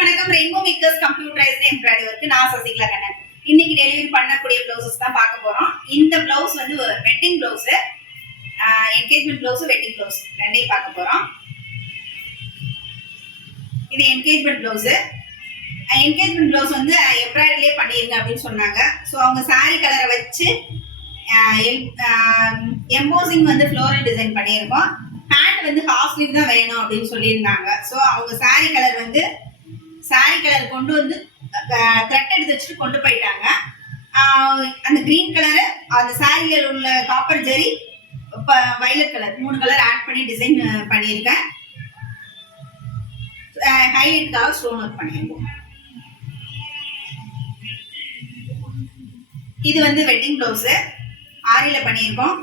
வணக்கம். Rainbow makers computerised embroidery work. நான் சசிகலா கண்ணன். இன்னைக்கு டெலிவரி பண்ணக்கூடிய பிளவுசஸ் தான் பார்க்க போறோம். இந்த பிளவுஸ் வந்து wedding blouse, engagement blouse, wedding blouse ரெண்டையும் பார்க்க போறோம். இது என்கேஜ்மெண்ட் பிளவுஸ். என்கேஜ்மெண்ட் பிளவுஸ் வந்து எம்ப்ராய்டரியே பண்ணிருங்க அப்படின்னு சொன்னாங்க. ஸோ அவங்க சாரி கலரை வச்சு எம்போசிங் வந்து ஃப்ளோரல் டிசைன் பண்ணியிருக்கோம். ஹேண்ட் வந்து ஹாஃப் ஸ்லீவ் தான் வேணும் அப்படின்னு சொல்லியிருந்தாங்க. ஸோ அவங்க சாரி கலர் வந்து கொண்டு வந்து த்ரெட் எடுத்து வச்சுட்டு கொண்டு போயிட்டாங்க. அந்த கிரீன் கலரு, அந்த சாரியில் உள்ள காப்பர் ஜெரி, வயலட் கலர், 3 கலர் ஆட் பண்ணி டிசைன் பண்ணியிருக்கேன். ஹைலைட்டுக்காக ஸ்டோன் ஒர்க் பண்ணியிருக்கோம். இது வந்து வெட்டிங் பிளவுஸ் ஆரியில பண்ணியிருக்கோம்.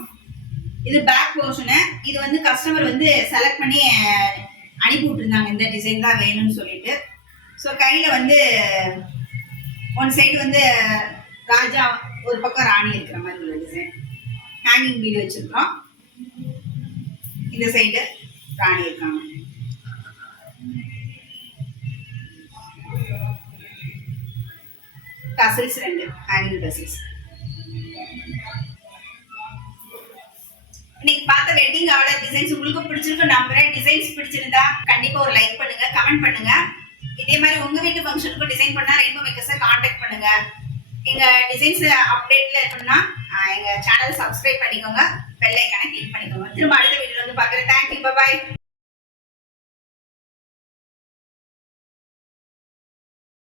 இது பேக் போர்ஷனு. இது வந்து கஸ்டமர் வந்து செலக்ட் பண்ணி அனுப்பி விட்டுருந்தாங்க, இந்த டிசைன் தான் வேணும்னு சொல்லிட்டு. ஸோ கையில் வந்து ஒன் சைடு வந்து ராஜா, ஒரு பக்கம் ராணி இருக்கிற மாதிரி உள்ள டிசைன் ஹேங்கிங் பீடு வச்சிருக்கிறோம். இந்த சைடு ராணி இருக்காங்க. Tassels 2 hanging tassels. இன்னைக்கு பார்த்த வெட்டிங் ஆர்டர் டிசைன்ஸ் உங்களுக்கு பிடிச்சிருக்கு நம்புறேன். டிசைன்ஸ் பிடிச்சிருந்தா கண்டிப்பா ஒரு லைக் பண்ணுங்க, கமெண்ட் பண்ணுங்க. இதே மாதிரி உங்க வீட்டு ஃபங்க்ஷனுக்கு டிசைன் பண்ணா ரெயின்போ மேக்கர்ஸை காண்டாக்ட் பண்ணுங்க. எங்க டிசைன்ஸ் அப்டேட்ல இருக்கணும்னா எங்க சேனல் சப்ஸ்கிரைப் பண்ணிக்கோங்க, பெல் ஐகானை கிளிக் பண்ணிக்கோங்க. திரும்ப அடுத்த வீடியோல வந்து பார்க்குறேன். Thank you, by.